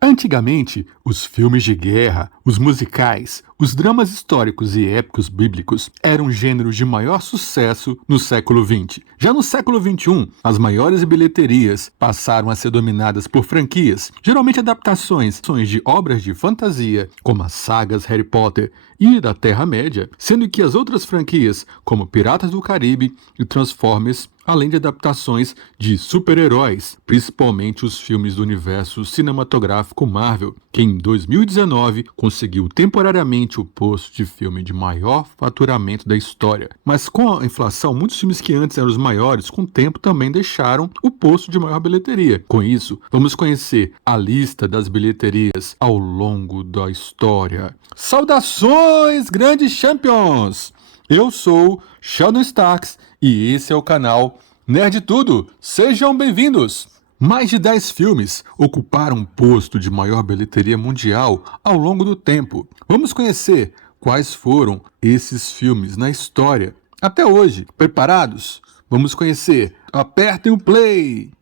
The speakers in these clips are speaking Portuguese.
Antigamente, os filmes de guerra, os musicais, os dramas históricos e épicos bíblicos eram gêneros de maior sucesso no século XX. Já no século XXI, as maiores bilheterias passaram a ser dominadas por franquias, geralmente adaptações de obras de fantasia, como as sagas Harry Potter e da Terra-média, sendo que as outras franquias, como Piratas do Caribe e Transformers, além de adaptações de super-heróis, principalmente os filmes do universo cinematográfico Marvel, que em 2019 conseguiu temporariamente o posto de filme de maior faturamento da história. Mas com a inflação, muitos filmes que antes eram os maiores, com o tempo também deixaram o posto de maior bilheteria. Com isso, vamos conhecer a lista das bilheterias ao longo da história. Saudações, grandes champions! Eu sou Sheldon Starks e esse é o canal Nerd Tudo. Sejam bem-vindos! Mais de 10 filmes ocuparam o posto de maior bilheteria mundial ao longo do tempo. Vamos conhecer quais foram esses filmes na história até hoje. Preparados? Vamos conhecer. Apertem o play!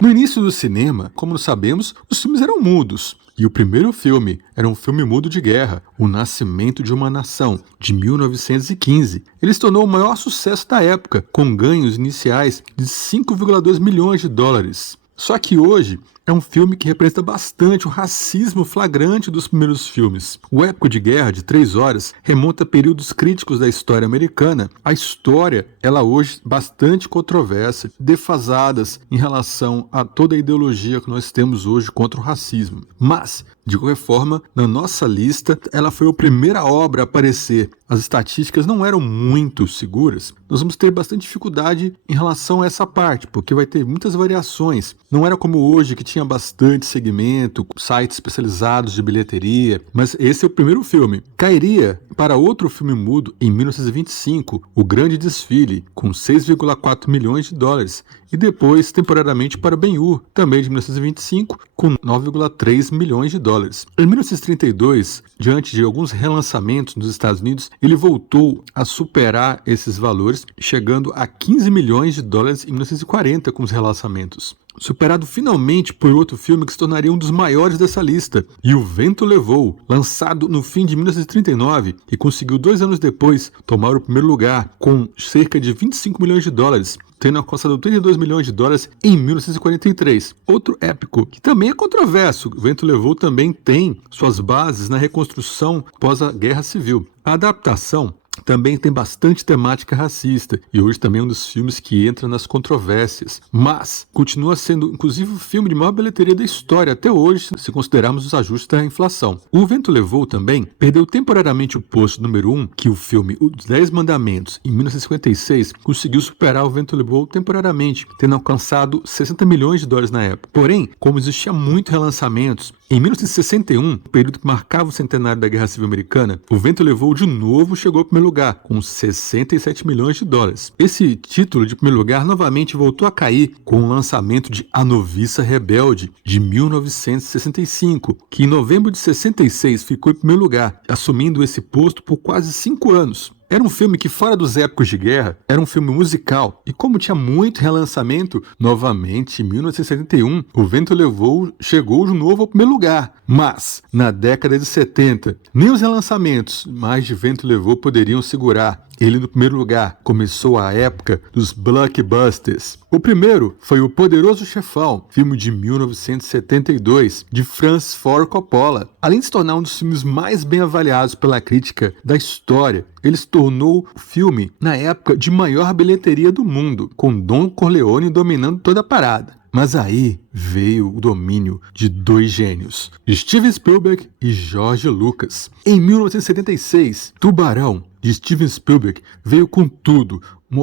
No início do cinema, como sabemos, os filmes eram mudos. E o primeiro filme era um filme mudo de guerra, O Nascimento de uma Nação, de 1915. Ele se tornou o maior sucesso da época, com ganhos iniciais de 5,2 milhões de dólares. Só que hoje é um filme que representa bastante o racismo flagrante dos primeiros filmes. O épico de guerra, de 3 horas, remonta a períodos críticos da história americana. A história, ela hoje bastante controversa, defasadas em relação a toda a ideologia que nós temos hoje contra o racismo. Mas, de qualquer forma, na nossa lista, ela foi a primeira obra a aparecer. As estatísticas não eram muito seguras. Nós vamos ter bastante dificuldade em relação a essa parte, porque vai ter muitas variações. Não era como hoje, que tinha bastante segmento, sites especializados de bilheteria, mas esse é o primeiro filme. Cairia para outro filme mudo em 1925, O Grande Desfile, com 6,4 milhões de dólares, e depois, temporariamente, para Ben-Hur, também de 1925, com 9,3 milhões de dólares. Em 1932, diante de alguns relançamentos nos Estados Unidos, ele voltou a superar esses valores, chegando a 15 milhões de dólares em 1940 com os relançamentos. Superado finalmente por outro filme que se tornaria um dos maiores dessa lista, E o Vento Levou, lançado no fim de 1939 e conseguiu 2 anos depois tomar o primeiro lugar com cerca de 25 milhões de dólares, tendo alcançado 32 milhões de dólares em 1943. Outro épico, que também é controverso, O Vento Levou também tem suas bases na reconstrução pós a Guerra Civil. A adaptação também tem bastante temática racista e hoje também é um dos filmes que entra nas controvérsias, mas continua sendo inclusive o filme de maior bilheteria da história até hoje, se considerarmos os ajustes da inflação. O Vento Levou também perdeu temporariamente o posto número 1, que o filme Os 10 Mandamentos, em 1956, conseguiu superar O Vento Levou temporariamente, tendo alcançado 60 milhões de dólares na época. Porém, como existia muitos relançamentos, em 1961, período que marcava o centenário da Guerra Civil Americana, O Vento Levou de novo chegou ao primeiro lugar, com 67 milhões de dólares. Esse título de primeiro lugar novamente voltou a cair com o lançamento de A Noviça Rebelde, de 1965, que em novembro de 66 ficou em primeiro lugar, assumindo esse posto por quase 5 anos. Era um filme que, fora dos épicos de guerra, era um filme musical. E como tinha muito relançamento, novamente, em 1971, O Vento Levou chegou de novo ao primeiro lugar. Mas, na década de 70, nem os relançamentos mais de Vento Levou poderiam segurar ele no primeiro lugar. Começou a época dos blockbusters. O primeiro foi O Poderoso Chefão, filme de 1972, de Francis Ford Coppola. Além de se tornar um dos filmes mais bem avaliados pela crítica da história, ele se tornou o filme, na época, de maior bilheteria do mundo, com Don Corleone dominando toda a parada. Mas aí veio o domínio de 2 gênios, Steven Spielberg e George Lucas. Em 1976, Tubarão, de Steven Spielberg, veio com tudo,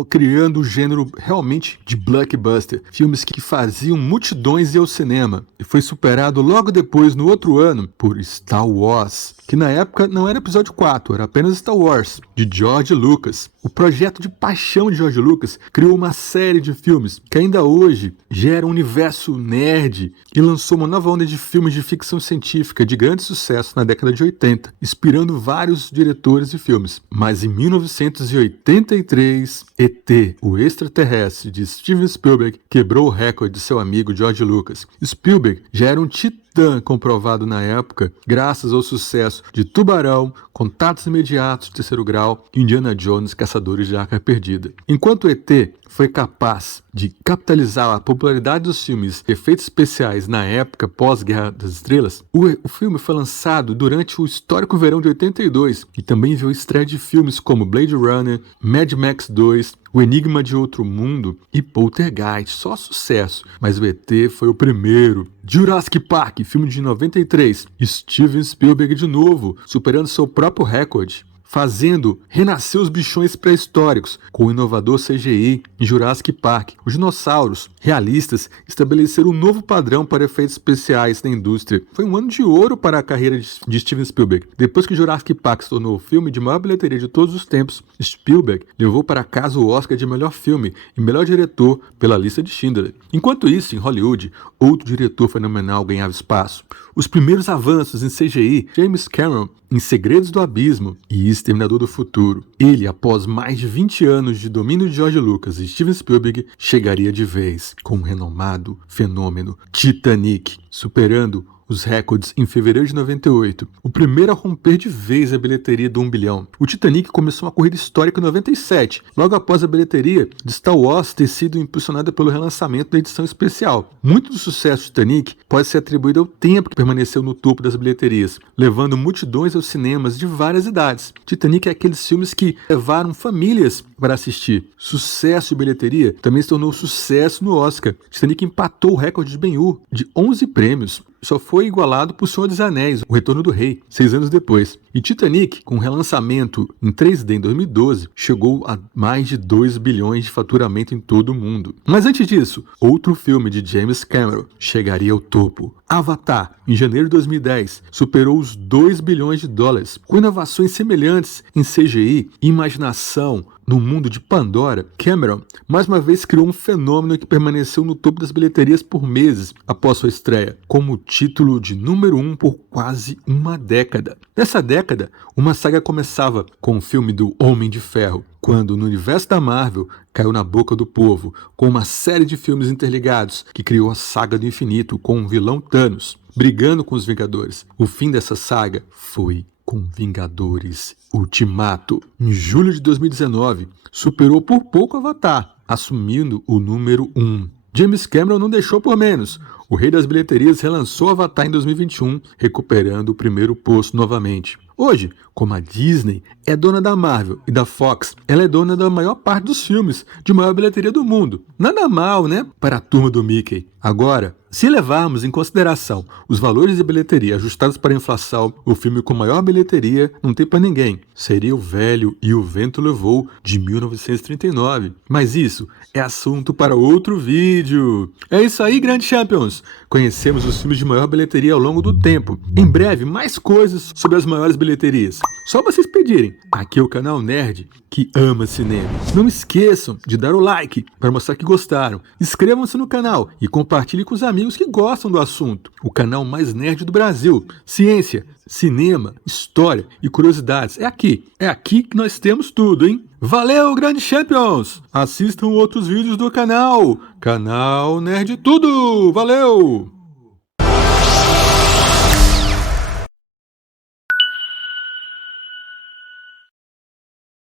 criando o gênero realmente de blockbuster, filmes que faziam multidões ir ao cinema, e foi superado logo depois, no outro ano, por Star Wars, que na época não era episódio 4, era apenas Star Wars, de George Lucas. O projeto de paixão de George Lucas criou uma série de filmes que ainda hoje gera um universo nerd e lançou uma nova onda de filmes de ficção científica de grande sucesso na década de 80, inspirando vários diretores e filmes. Mas em 1983, E.T., o extraterrestre de Steven Spielberg, quebrou o recorde de seu amigo George Lucas. Spielberg já era um titã comprovado na época, graças ao sucesso de Tubarão, Contatos Imediatos de Terceiro Grau e Indiana Jones, Caçadores de Arca Perdida. Enquanto E.T. foi capaz de capitalizar a popularidade dos filmes e efeitos especiais na época pós-Guerra das Estrelas, o filme foi lançado durante o histórico verão de 82 e também viu a estreia de filmes como Blade Runner, Mad Max 2, O Enigma de Outro Mundo e Poltergeist, só sucesso. Mas o E.T. foi o primeiro. Jurassic Park, filme de 93, Steven Spielberg de novo, superando seu próprio recorde, fazendo renascer os bichões pré-históricos com o inovador CGI em Jurassic Park. Os dinossauros realistas estabeleceram um novo padrão para efeitos especiais na indústria. Foi um ano de ouro para a carreira de Steven Spielberg. Depois que Jurassic Park se tornou o filme de maior bilheteria de todos os tempos, Spielberg levou para casa o Oscar de melhor filme e melhor diretor pela lista de Schindler. Enquanto isso, em Hollywood, outro diretor fenomenal ganhava espaço. Os primeiros avanços em CGI, James Cameron em Segredos do Abismo e Exterminador do Futuro. Ele, após mais de 20 anos de domínio de George Lucas e Steven Spielberg, chegaria de vez com o renomado fenômeno Titanic, superando os recordes em fevereiro de 98, o primeiro a romper de vez a bilheteria do 1 bilhão. O Titanic começou uma corrida histórica em 97, logo após a bilheteria de Star Wars ter sido impulsionada pelo relançamento da edição especial. Muito do sucesso do Titanic pode ser atribuído ao tempo que permaneceu no topo das bilheterias, levando multidões aos cinemas de várias idades. Titanic é aqueles filmes que levaram famílias para assistir. Sucesso de bilheteria também se tornou sucesso no Oscar. Titanic empatou o recorde de Ben-Hur de 11 prêmios. Só foi igualado por Senhor dos Anéis, O Retorno do Rei, 6 anos depois. E Titanic, com relançamento em 3D em 2012, chegou a mais de 2 bilhões de faturamento em todo o mundo. Mas antes disso, outro filme de James Cameron chegaria ao topo. Avatar, em janeiro de 2010, superou os 2 bilhões de dólares. Com inovações semelhantes em CGI e imaginação no mundo de Pandora, Cameron mais uma vez criou um fenômeno que permaneceu no topo das bilheterias por meses após sua estreia, como título de número 1 por quase uma década. Nessa década, uma saga começava com o filme do Homem de Ferro, quando no universo da Marvel caiu na boca do povo, com uma série de filmes interligados que criou a saga do infinito com o vilão Thanos, brigando com os Vingadores. O fim dessa saga foi com Vingadores Ultimato. Em julho de 2019, superou por pouco Avatar, assumindo o número 1. James Cameron não deixou por menos. O rei das bilheterias relançou Avatar em 2021, recuperando o primeiro posto novamente. Hoje, como a Disney é dona da Marvel e da Fox, ela é dona da maior parte dos filmes de maior bilheteria do mundo. Nada mal, né? Para a turma do Mickey. Agora, se levarmos em consideração os valores de bilheteria ajustados para a inflação, o filme com maior bilheteria não tem para ninguém. Seria O Velho e o Vento Levou, de 1939. Mas isso é assunto para outro vídeo. É isso aí, Grande Champions! Conhecemos os filmes de maior bilheteria ao longo do tempo. Em breve, mais coisas sobre as maiores bilheterias. Só vocês pedirem. Aqui é o canal Nerd que ama cinema. Não esqueçam de dar o like para mostrar que gostaram. Inscrevam-se no canal e compartilhem com os amigos que gostam do assunto. O canal mais nerd do Brasil. Ciência, cinema, história e curiosidades. É aqui que nós temos tudo, hein? Valeu, Grande Champions! Assistam outros vídeos do canal. Canal Nerd Tudo! Valeu!